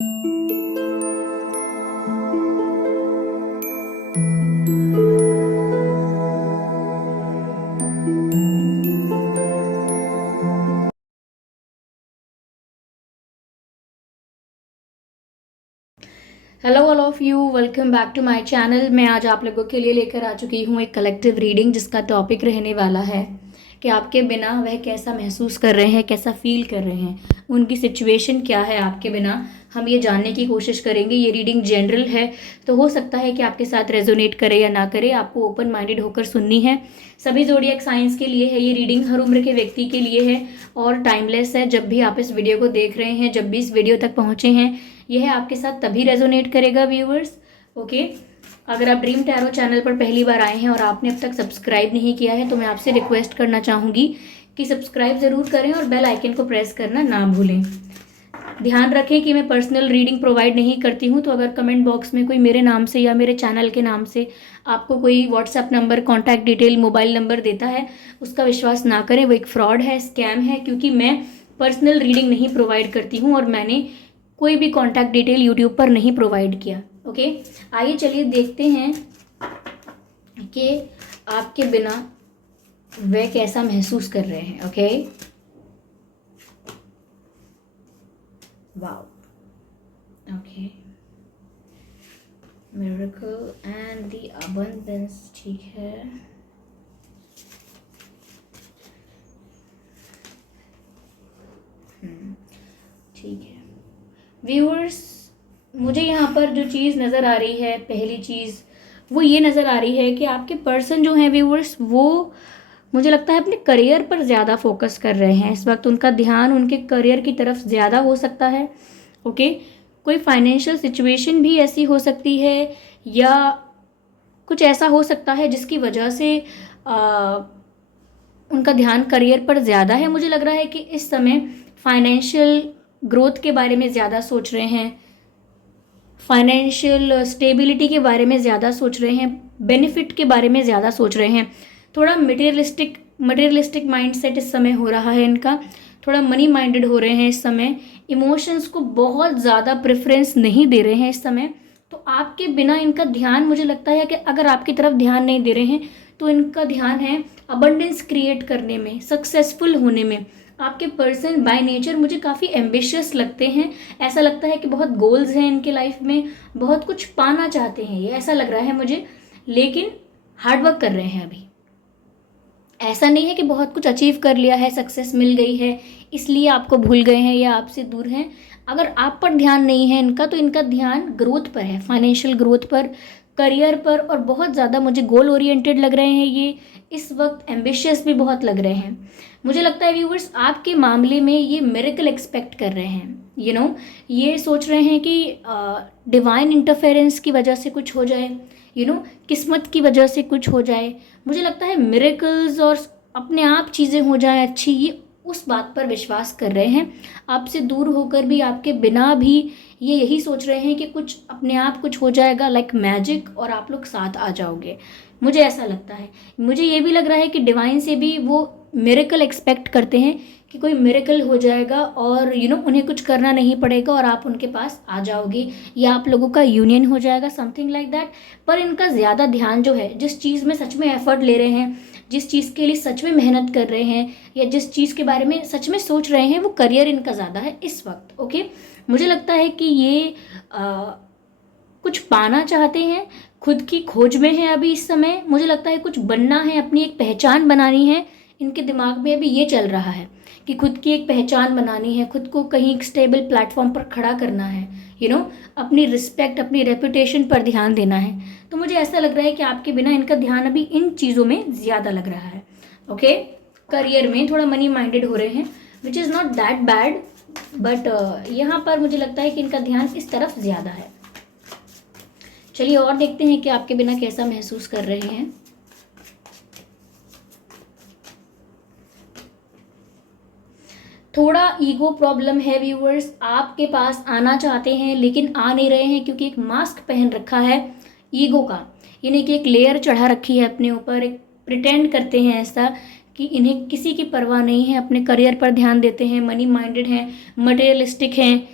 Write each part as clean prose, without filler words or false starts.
Hello all of you, welcome back to my channel. मैं आज आप लोगों के लिए लेकर आ चुकी हूँ एक कलेक्टिव रीडिंग जिसका टॉपिक रहने वाला है कि आपके बिना वह कैसा महसूस कर रहे हैं, कैसा फील कर रहे हैं, उनकी सिचुएशन क्या है आपके बिना। हम ये जानने की कोशिश करेंगे। ये रीडिंग जनरल है, तो हो सकता है कि आपके साथ रेजोनेट करे या ना करे। आपको ओपन माइंडेड होकर सुननी है। सभी ज़ोडिएक साइंस के लिए है ये रीडिंग, हर उम्र के व्यक्ति के लिए है और टाइमलेस है। जब भी आप इस वीडियो को देख रहे हैं, जब भी इस वीडियो तक पहुँचे हैं, यह आपके साथ तभी रेजोनेट करेगा व्यूअर्स। ओके, अगर आप ड्रीम टैरो चैनल पर पहली बार आए हैं और आपने अब तक सब्सक्राइब नहीं किया है तो मैं आपसे रिक्वेस्ट करना चाहूँगी कि सब्सक्राइब ज़रूर करें और बेल आइकन को प्रेस करना ना भूलें। ध्यान रखें कि मैं पर्सनल रीडिंग प्रोवाइड नहीं करती हूँ, तो अगर कमेंट बॉक्स में कोई मेरे नाम से या मेरे चैनल के नाम से आपको कोई WhatsApp number, contact detail, mobile number देता है, उसका विश्वास ना करें। वो एक फ्रॉड है, स्कैम है, क्योंकि मैं पर्सनल रीडिंग नहीं प्रोवाइड करती हूँ और मैंने कोई भी कॉन्टैक्ट डिटेल यूट्यूब पर नहीं प्रोवाइड किया। ओके, आइए चलिए देखते हैं कि आपके बिना वे कैसा महसूस कर रहे हैं। Okay, wow, okay, miracle and the abundance, ठीक है। ठीक है व्यूअर्स, मुझे यहाँ पर जो चीज़ नज़र आ रही है, पहली चीज़ वो ये नज़र आ रही है कि आपके पर्सन जो हैं व्यूअर्स, वो मुझे लगता है अपने करियर पर ज़्यादा फोकस कर रहे हैं इस वक्त। उनका ध्यान उनके करियर की तरफ ज़्यादा हो सकता है। ओके, कोई फाइनेंशियल सिचुएशन भी ऐसी हो सकती है या कुछ ऐसा हो सकता है जिसकी वजह से उनका ध्यान करियर पर ज़्यादा है। मुझे लग रहा है कि इस समय फाइनेंशियल ग्रोथ के बारे में ज़्यादा सोच रहे हैं, फाइनेंशियल स्टेबिलिटी के बारे में ज़्यादा सोच रहे हैं, बेनिफिट के बारे में ज़्यादा सोच रहे हैं। थोड़ा मटेरियलिस्टिक माइंडसेट इस समय हो रहा है इनका। थोड़ा मनी माइंडेड हो रहे हैं इस समय। इमोशंस को बहुत ज़्यादा प्रेफरेंस नहीं दे रहे हैं इस समय। तो आपके बिना इनका ध्यान, मुझे लगता है कि अगर आपकी तरफ ध्यान नहीं दे रहे हैं तो इनका ध्यान है अबंडेंस क्रिएट करने में, सक्सेसफुल होने में। आपके पर्सन बाय नेचर मुझे काफ़ी एम्बिशियस लगते हैं। ऐसा लगता है कि बहुत गोल्स हैं इनके लाइफ में, बहुत कुछ पाना चाहते हैं ये, ऐसा लग रहा है मुझे। लेकिन हार्डवर्क कर रहे हैं अभी। ऐसा नहीं है कि बहुत कुछ अचीव कर लिया है, सक्सेस मिल गई है इसलिए आपको भूल गए हैं या आपसे दूर हैं। अगर आप पर ध्यान नहीं है इनका, तो इनका ध्यान ग्रोथ पर है, फाइनेंशियल ग्रोथ पर, करियर पर, और बहुत ज़्यादा मुझे गोल ओरिएंटेड लग रहे हैं ये इस वक्त। एम्बिशियस भी बहुत लग रहे हैं। मुझे लगता है व्यूवर्स, आपके मामले में ये मिरेकल एक्सपेक्ट कर रहे हैं। ये सोच रहे हैं कि डिवाइन इंटरफेरेंस की वजह से कुछ हो जाए, किस्मत की वजह से कुछ हो जाए। मुझे लगता है मिरेकल्स और अपने आप चीज़ें हो जाए अच्छी, ये उस बात पर विश्वास कर रहे हैं। आपसे दूर होकर भी, आपके बिना भी ये यही सोच रहे हैं कि कुछ अपने आप कुछ हो जाएगा, लाइक मैजिक, और आप लोग साथ आ जाओगे। मुझे ऐसा लगता है। मुझे ये भी लग रहा है कि डिवाइन से भी वो मिरेकल एक्सपेक्ट करते हैं कि कोई मिरेकल हो जाएगा और उन्हें कुछ करना नहीं पड़ेगा और आप उनके पास आ जाओगे या आप लोगों का यूनियन हो जाएगा, समथिंग लाइक दैट। पर इनका ज़्यादा ध्यान जो है, जिस चीज़ में सच में एफर्ट ले रहे हैं, जिस चीज़ के लिए सच में मेहनत कर रहे हैं, या जिस चीज़ के बारे में सच में सोच रहे हैं, वो करियर इनका ज़्यादा है इस वक्त। ओके, मुझे लगता है कि ये कुछ पाना चाहते हैं, खुद की खोज में है अभी इस समय। मुझे लगता है कुछ बनना है, अपनी एक पहचान बनानी है। इनके दिमाग में अभी ये चल रहा है कि खुद की एक पहचान बनानी है, खुद को कहीं एक स्टेबल प्लेटफॉर्म पर खड़ा करना है, अपनी रिस्पेक्ट, अपनी रेपुटेशन पर ध्यान देना है। तो मुझे ऐसा लग रहा है कि आपके बिना इनका ध्यान अभी इन चीज़ों में ज़्यादा लग रहा है। ओके, करियर में थोड़ा मनी माइंडेड हो रहे हैं, which is not that bad, but यहाँ पर मुझे लगता है कि इनका ध्यान इस तरफ ज़्यादा है। चलिए और देखते हैं कि आपके बिना कैसा महसूस कर रहे हैं। थोड़ा ईगो प्रॉब्लम है व्यूअर्स, आपके पास आना चाहते हैं लेकिन आ नहीं रहे हैं क्योंकि एक मास्क पहन रखा है ईगो का, यानी कि एक लेयर चढ़ा रखी है अपने ऊपर। एक प्रिटेंड करते हैं ऐसा कि इन्हें किसी की परवाह नहीं है, अपने करियर पर ध्यान देते हैं, मनी माइंडेड हैं, मटेरियलिस्टिक हैं,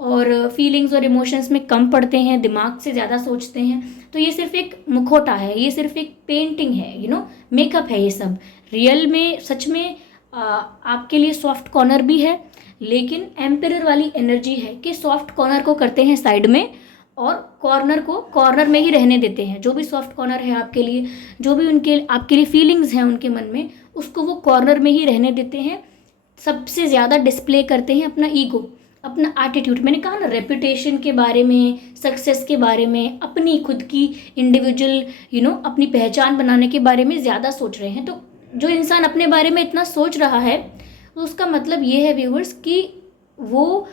और फीलिंग्स और इमोशंस में कम पड़ते हैं, दिमाग से ज़्यादा सोचते हैं। तो ये सिर्फ एक मुखौटा है, ये सिर्फ एक पेंटिंग है, मेकअप है ये सब। रियल में सच में आपके लिए सॉफ्ट कॉर्नर भी है, लेकिन एम्पिरर वाली एनर्जी है कि सॉफ्ट कॉर्नर को करते हैं साइड में और कॉर्नर को कॉर्नर में ही रहने देते हैं। जो भी सॉफ्ट कॉर्नर है आपके लिए, जो भी उनके आपके लिए फीलिंग्स हैं उनके मन में, उसको वो कॉर्नर में ही रहने देते हैं। सबसे ज़्यादा डिस्प्ले करते हैं अपना ईगो, अपना एटीट्यूड। मैंने कहा ना, रेपुटेशन के बारे में, सक्सेस के बारे में, अपनी खुद की इंडिविजुअल अपनी पहचान बनाने के बारे में ज़्यादा सोच रहे हैं। तो जो इंसान अपने बारे में इतना सोच रहा है, तो उसका मतलब ये है व्यूअर्स कि वो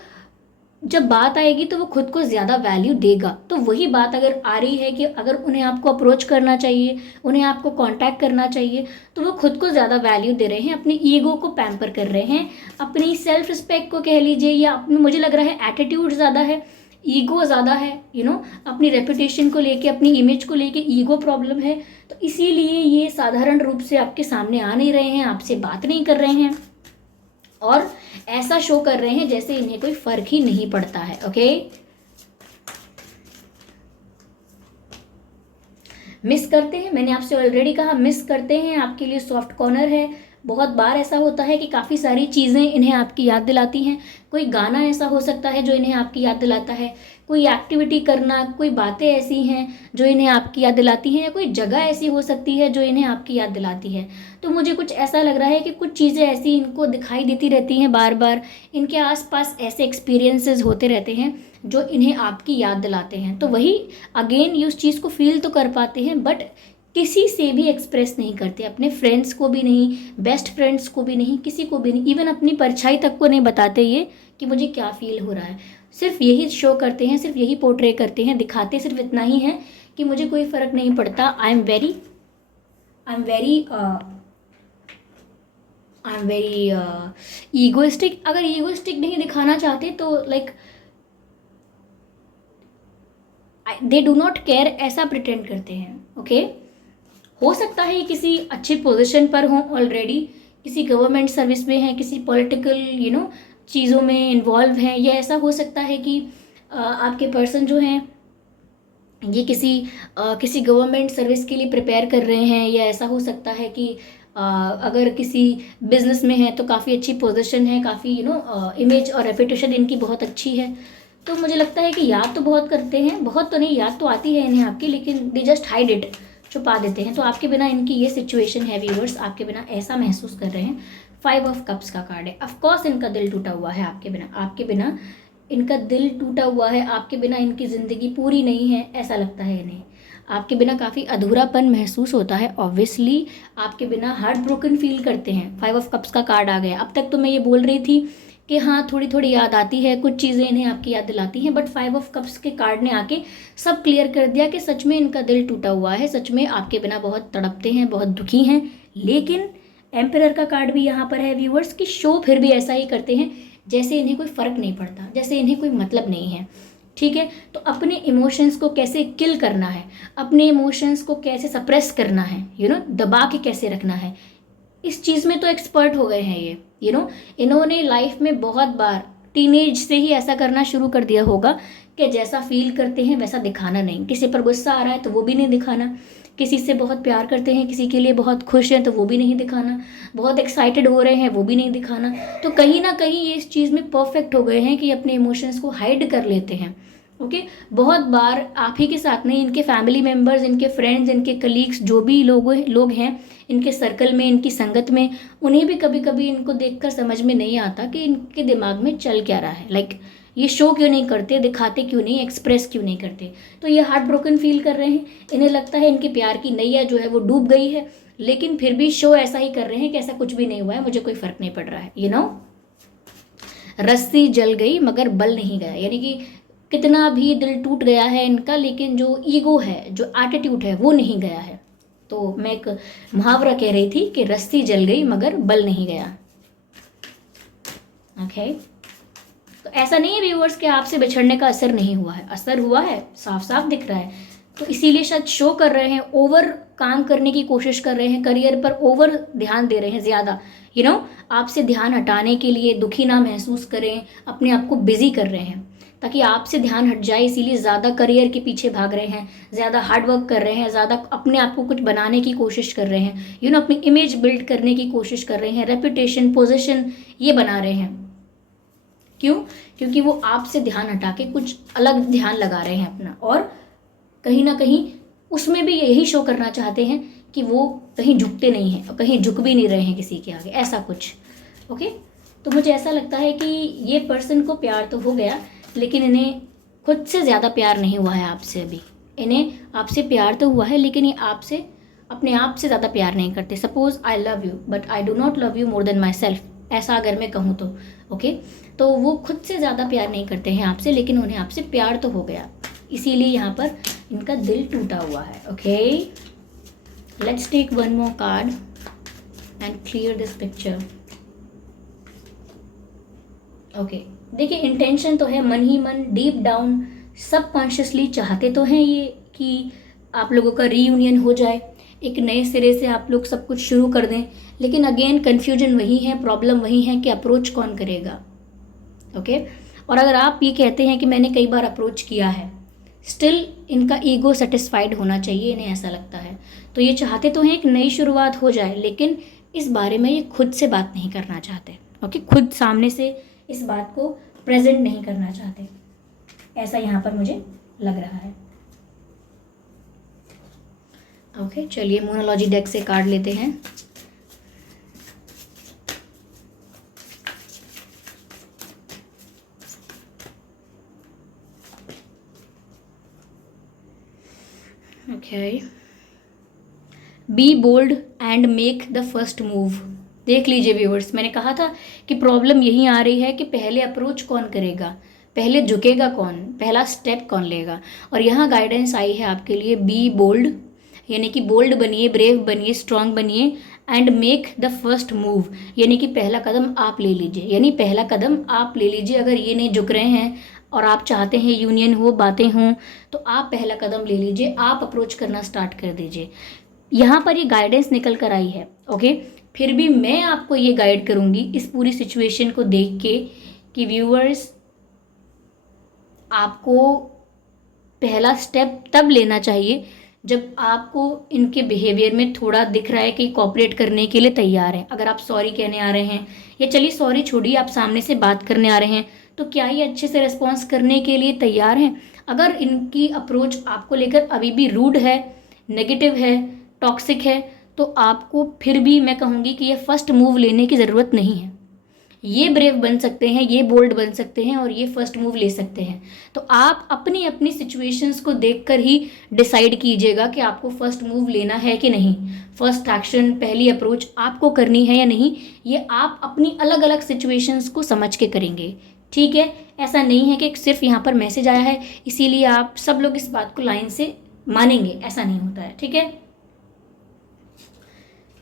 जब बात आएगी तो वो खुद को ज़्यादा वैल्यू देगा। तो वही बात अगर आ रही है कि अगर उन्हें आपको अप्रोच करना चाहिए, उन्हें आपको कांटेक्ट करना चाहिए, तो वो खुद को ज़्यादा वैल्यू दे रहे हैं, अपनी ईगो को पैम्पर कर रहे हैं, अपनी सेल्फ रिस्पेक्ट को कह लीजिए, या अपनी, मुझे लग रहा है एटीट्यूड ज़्यादा है, ईगो ज़्यादा है, अपनी रेपुटेशन को लेके, अपनी इमेज को लेके ईगो प्रॉब्लम है। तो इसीलिए ये साधारण रूप से आपके सामने आ नहीं रहे हैं, आपसे बात नहीं कर रहे हैं और ऐसा शो कर रहे हैं जैसे इन्हें कोई फर्क ही नहीं पड़ता है। ओके, मिस करते हैं, मैंने आपसे ऑलरेडी कहा, मिस करते हैं, आपके लिए सॉफ्ट कॉर्नर है। बहुत बार ऐसा होता है कि काफ़ी सारी चीज़ें इन्हें आपकी याद दिलाती हैं। कोई गाना ऐसा हो सकता है जो इन्हें आपकी याद दिलाता है, कोई एक्टिविटी करना, कोई बातें ऐसी हैं जो इन्हें आपकी याद दिलाती हैं, या कोई जगह ऐसी हो सकती है जो इन्हें आपकी याद दिलाती है। तो मुझे कुछ ऐसा लग रहा है कि कुछ चीज़ें ऐसी इनको दिखाई देती रहती हैं बार बार, इनके आसपास ऐसे एक्सपीरियंसेस होते रहते हैं जो इन्हें आपकी याद दिलाते हैं। तो वही अगेन ये उस चीज़ को फील तो कर पाते हैं, बट किसी से भी एक्सप्रेस नहीं करते, अपने फ्रेंड्स को भी नहीं, बेस्ट फ्रेंड्स को भी नहीं, किसी को भी नहीं, इवन अपनी परछाई तक को नहीं बताते ये कि मुझे क्या फील हो रहा है। सिर्फ यही शो करते हैं, सिर्फ यही पोर्ट्रे करते हैं, दिखाते सिर्फ इतना ही है कि मुझे कोई फ़र्क नहीं पड़ता, आई एम वेरी ईगोइस्टिक। अगर ईगोइस्टिक नहीं दिखाना चाहते तो like they do not care, ऐसा प्रिटेंड करते हैं। ओके, हो सकता है किसी अच्छी पोजीशन पर हों ऑलरेडी, किसी गवर्नमेंट सर्विस में हैं, किसी पॉलिटिकल चीज़ों में इन्वॉल्व हैं, या ऐसा हो सकता है कि आपके पर्सन जो हैं ये किसी गवर्नमेंट सर्विस के लिए प्रिपेयर कर रहे हैं, या ऐसा हो सकता है कि अगर किसी बिजनेस में है तो काफ़ी अच्छी पोजीशन है, काफ़ी इमेज और रेपुटेशन इनकी बहुत अच्छी है। तो मुझे लगता है कि याद तो बहुत करते हैं, बहुत तो नहीं, याद तो आती है इन्हें आपकी, लेकिन दे जस्ट हाइड इट, छुपा देते हैं। तो आपके बिना इनकी ये सिचुएशन है व्यूअर्स, आपके बिना ऐसा महसूस कर रहे हैं। 5 ऑफ कप्स का कार्ड है। ऑफकोर्स इनका दिल टूटा हुआ है आपके बिना इनका दिल टूटा हुआ है, आपके बिना इनकी ज़िंदगी पूरी नहीं है, ऐसा लगता है इन्हें। आपके बिना काफ़ी अधूरापन महसूस होता है। ऑब्वियसली आपके बिना हार्ट ब्रोकन फील करते हैं। 5 ऑफ कप्स का कार्ड आ गया। अब तक तो मैं ये बोल रही थी कि हाँ थोड़ी थोड़ी याद आती है, कुछ चीज़ें इन्हें आपकी याद दिलाती हैं, बट 5 ऑफ कप्स के कार्ड ने आके सब क्लियर कर दिया कि सच में इनका दिल टूटा हुआ है, सच में आपके बिना बहुत तड़पते हैं, बहुत दुखी हैं। लेकिन एम्परर का कार्ड भी यहाँ पर है व्यूअर्स, की शो फिर भी ऐसा ही करते हैं जैसे इन्हें कोई फ़र्क नहीं पड़ता, जैसे इन्हें कोई मतलब नहीं है। ठीक है, तो अपने इमोशंस को कैसे किल करना है, अपने इमोशंस को कैसे सप्रेस करना है, दबा के कैसे रखना है, इस चीज़ में तो एक्सपर्ट हो गए हैं ये। इन्होंने लाइफ में बहुत बार टीनेज से ही ऐसा करना शुरू कर दिया होगा कि जैसा फील करते हैं वैसा दिखाना नहीं। किसी पर गुस्सा आ रहा है तो वो भी नहीं दिखाना, किसी से बहुत प्यार करते हैं, किसी के लिए बहुत खुश हैं तो वो भी नहीं दिखाना, बहुत एक्साइटेड हो रहे हैं वो भी नहीं दिखाना। तो कहीं ना कहीं ये इस चीज़ में परफेक्ट हो गए हैं कि अपने इमोशंस को हाइड कर लेते हैं। ओके, बहुत बार आप ही के साथ नहीं, इनके फैमिली मेम्बर्स, इनके फ्रेंड्स, इनके कलीग्स, जो भी लोग हैं इनके सर्कल में, इनकी संगत में, उन्हें भी कभी कभी इनको देखकर समझ में नहीं आता कि इनके दिमाग में चल क्या रहा है। लाइक ये शो क्यों नहीं करते, दिखाते क्यों नहीं, एक्सप्रेस क्यों नहीं करते। तो ये हार्ट ब्रोकन फील कर रहे हैं, इन्हें लगता है इनके प्यार की नैया जो है वो डूब गई है, लेकिन फिर भी शो ऐसा ही कर रहे हैं कि ऐसा कुछ भी नहीं हुआ है, मुझे कोई फर्क नहीं पड़ रहा है। रस्सी जल गई मगर बल नहीं गया, यानी कि कितना भी दिल टूट गया है इनका, लेकिन जो ईगो है, जो एटीट्यूड है वो नहीं गया है। तो मैं एक मुहावरा कह रही थी कि रस्सी जल गई मगर बल नहीं गया। ओके, तो ऐसा नहीं है व्यूअर्स कि आपसे बिछड़ने का असर नहीं हुआ है, असर हुआ है, साफ साफ दिख रहा है। तो इसीलिए शायद शो कर रहे हैं, ओवर काम करने की कोशिश कर रहे हैं, करियर पर ओवर ध्यान दे रहे हैं ज़्यादा, आपसे ध्यान हटाने के लिए, दुखी ना महसूस करें, अपने आप को बिजी कर रहे हैं। ताकि आपसे ध्यान हट जाए, इसीलिए ज़्यादा करियर के पीछे भाग रहे हैं, ज़्यादा हार्ड वर्क कर रहे हैं, ज़्यादा अपने आप को कुछ बनाने की कोशिश कर रहे हैं, अपनी इमेज बिल्ड करने की कोशिश कर रहे हैं, रेपुटेशन, पोजीशन ये बना रहे हैं। क्यों? क्योंकि वो आपसे ध्यान हटा के कुछ अलग ध्यान लगा रहे हैं अपना, और कहीं ना कहीं उसमें भी यही शो करना चाहते हैं कि वो कहीं झुकते नहीं हैं और कहीं झुक भी नहीं रहे हैं किसी के आगे, ऐसा कुछ। ओके, तो मुझे ऐसा लगता है कि ये पर्सन को प्यार तो हो गया, लेकिन इन्हें खुद से ज़्यादा प्यार नहीं हुआ है आपसे अभी। इन्हें आपसे प्यार तो हुआ है, लेकिन ये आपसे अपने आप से ज़्यादा प्यार नहीं करते। Suppose I love you but I do not love you more than my self, ऐसा अगर मैं कहूँ तो। ओके, तो वो खुद से ज़्यादा प्यार नहीं करते हैं आपसे, लेकिन उन्हें आपसे प्यार तो हो गया, इसीलिए यहाँ पर इनका दिल टूटा हुआ है। Okay, let's take one more card and clear this picture. Okay, देखिए इंटेंशन तो है, मन ही मन डीप डाउन सबकॉन्शियसली चाहते तो हैं ये कि आप लोगों का रीयूनियन हो जाए, एक नए सिरे से आप लोग सब कुछ शुरू कर दें, लेकिन अगेन कन्फ्यूजन वही है, प्रॉब्लम वही है कि अप्रोच कौन करेगा। ओके, और अगर आप ये कहते हैं कि मैंने कई बार अप्रोच किया है, स्टिल इनका ईगो सेटिस्फाइड होना चाहिए, इन्हें ऐसा लगता है। तो ये चाहते तो हैं एक नई शुरुआत हो जाए, लेकिन इस बारे में ये खुद से बात नहीं करना चाहते। ओके, खुद सामने से इस बात को प्रेजेंट नहीं करना चाहते, ऐसा यहाँ पर मुझे लग रहा है। ओके, चलिए मोनोलॉजी डेक से कार्ड लेते हैं। Okay, be bold and make the first move. देख लीजिए व्यूअर्स, मैंने कहा था कि प्रॉब्लम यही आ रही है कि पहले अप्रोच कौन करेगा, पहले झुकेगा कौन, पहला स्टेप कौन लेगा। और यहाँ गाइडेंस आई है आपके लिए, बी बोल्ड, यानी कि बोल्ड बनिए, ब्रेव बनिए, स्ट्रांग बनिए, and make the first move, यानी कि पहला कदम आप ले लीजिए, यानी पहला कदम आप ले लीजिए। अगर ये नहीं झुक रहे हैं और आप चाहते हैं यूनियन हो, बातें हों, तो आप पहला कदम ले लीजिए, आप अप्रोच करना स्टार्ट कर दीजिए। यहाँ पर ये गाइडेंस निकल कर आई है। ओके, फिर भी मैं आपको ये गाइड करूँगी इस पूरी सिचुएशन को देख के कि व्यूअर्स, आपको पहला स्टेप तब लेना चाहिए जब आपको इनके बिहेवियर में थोड़ा दिख रहा है कि कोऑपरेट करने के लिए तैयार है। अगर आप सॉरी कहने आ रहे हैं, या चलिए सॉरी छोड़िए, आप सामने से बात करने आ रहे हैं, तो क्या ये अच्छे से रिस्पॉन्स करने के लिए तैयार हैं? अगर इनकी अप्रोच आपको लेकर अभी भी रूड है, नेगेटिव है, टॉक्सिक है, तो आपको फिर भी मैं कहूँगी कि ये फर्स्ट मूव लेने की ज़रूरत नहीं है। ये ब्रेव बन सकते हैं, ये बोल्ड बन सकते हैं, और ये फर्स्ट मूव ले सकते हैं। तो आप अपनी अपनी सिचुएशंस को देखकर ही डिसाइड कीजिएगा कि आपको फर्स्ट मूव लेना है कि नहीं, फर्स्ट एक्शन, पहली अप्रोच आपको करनी है या नहीं। ये आप अपनी अलग अलग सिचुएशंस को समझ के करेंगे, ठीक है? ऐसा नहीं है कि सिर्फ यहाँ पर मैसेज आया है इसीलिए आप सब लोग इस बात को लाइन से मानेंगे, ऐसा नहीं होता है, ठीक है?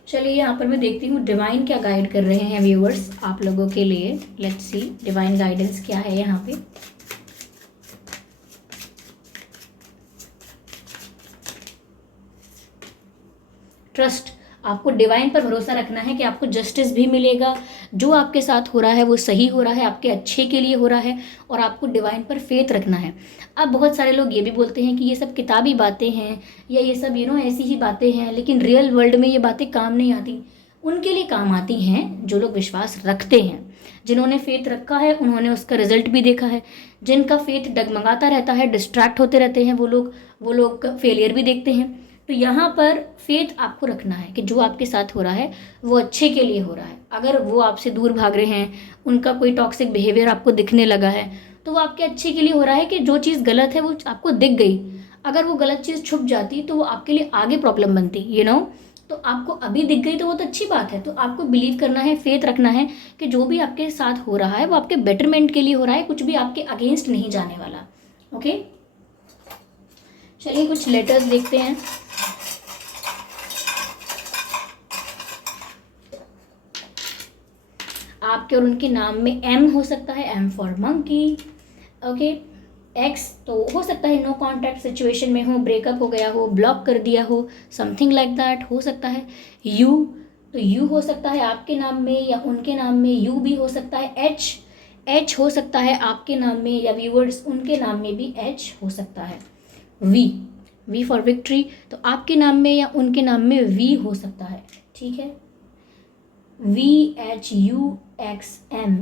चलिए यहाँ पर मैं देखती हूँ डिवाइन क्या गाइड कर रहे हैं व्यूअर्स आप लोगों के लिए। लेट्स सी डिवाइन गाइडेंस क्या है यहाँ पे। ट्रस्ट, आपको डिवाइन पर भरोसा रखना है कि आपको जस्टिस भी मिलेगा, जो आपके साथ हो रहा है वो सही हो रहा है, आपके अच्छे के लिए हो रहा है, और आपको डिवाइन पर फेथ रखना है। अब बहुत सारे लोग ये भी बोलते हैं कि ये सब किताबी बातें हैं, या ये सब ऐसी ही बातें हैं, लेकिन रियल वर्ल्ड में ये बातें काम नहीं आती। उनके लिए काम आती हैं जो लोग विश्वास रखते हैं, जिन्होंने फेथ रखा है, उन्होंने उसका रिजल्ट भी देखा है। जिनका फेथ डगमगाता रहता है, डिस्ट्रैक्ट होते रहते हैं, वो लोग फेलियर भी देखते हैं। तो यहाँ पर फेथ आपको रखना है कि जो आपके साथ हो रहा है वो अच्छे के लिए हो रहा है। अगर वो आपसे दूर भाग रहे हैं, उनका कोई टॉक्सिक बिहेवियर आपको दिखने लगा है, तो वो आपके अच्छे के लिए हो रहा है कि जो चीज़ गलत है वो आपको दिख गई। अगर वो गलत चीज़ छुप जाती तो वो आपके लिए आगे प्रॉब्लम बनती, तो आपको अभी दिख गई तो वो तो अच्छी बात है। तो आपको बिलीव करना है, फेथ रखना है कि जो भी आपके साथ हो रहा है वो आपके बेटरमेंट के लिए हो रहा है, कुछ भी आपके अगेंस्ट नहीं जाने वाला। ओके, चलिए कुछ लेटर्स देखते हैं। आपके और उनके नाम में एम हो सकता है, M for monkey. Okay, X तो हो सकता है नो कॉन्टैक्ट सिचुएशन में हो, ब्रेकअप हो गया हो, ब्लॉक कर दिया हो, समथिंग लाइक दैट हो सकता है। यू, तो यू हो सकता है आपके नाम में या उनके नाम में, यू भी हो सकता है। एच, एच हो सकता है आपके नाम में या व्यूअर्स उनके नाम में भी एच हो सकता है। वी फॉर विक्ट्री, तो आपके नाम में या उनके नाम में वी हो सकता है, ठीक है। VHUXM,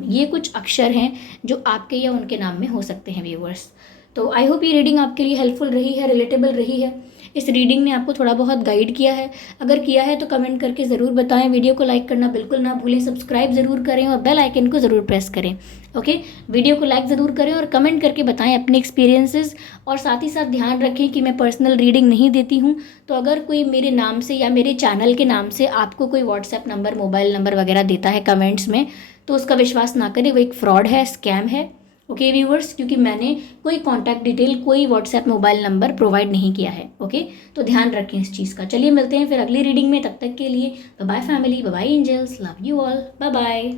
ये कुछ अक्षर हैं जो आपके या उनके नाम में हो सकते हैं व्यूअर्स। तो आई होप ये रीडिंग आपके लिए हेल्पफुल रही है, रिलेटेबल रही है। इस रीडिंग ने आपको थोड़ा बहुत गाइड किया है, अगर किया है तो कमेंट करके ज़रूर बताएं। वीडियो को लाइक करना बिल्कुल ना भूलें, सब्सक्राइब ज़रूर करें और बेल आइकन को ज़रूर प्रेस करें। ओके, वीडियो को लाइक ज़रूर करें और कमेंट करके बताएं अपने एक्सपीरियंसेस। और साथ ही साथ ध्यान रखें कि मैं पर्सनल रीडिंग नहीं देती हूँ, तो अगर कोई मेरे नाम से या मेरे चैनल के नाम से आपको कोई व्हाट्सएप नंबर, मोबाइल नंबर वगैरह देता है कमेंट्स में, तो उसका विश्वास ना करें, वो एक फ्रॉड है, स्कैम है। ओके व्यूअर्स, क्योंकि मैंने कोई कॉन्टैक्ट डिटेल, कोई व्हाट्सएप मोबाइल नंबर प्रोवाइड नहीं किया है। ओके, तो ध्यान रखें इस चीज़ का। चलिए मिलते हैं फिर अगली रीडिंग में, तब तक के लिए bye bye family, bye bye angels, love you all, bye bye.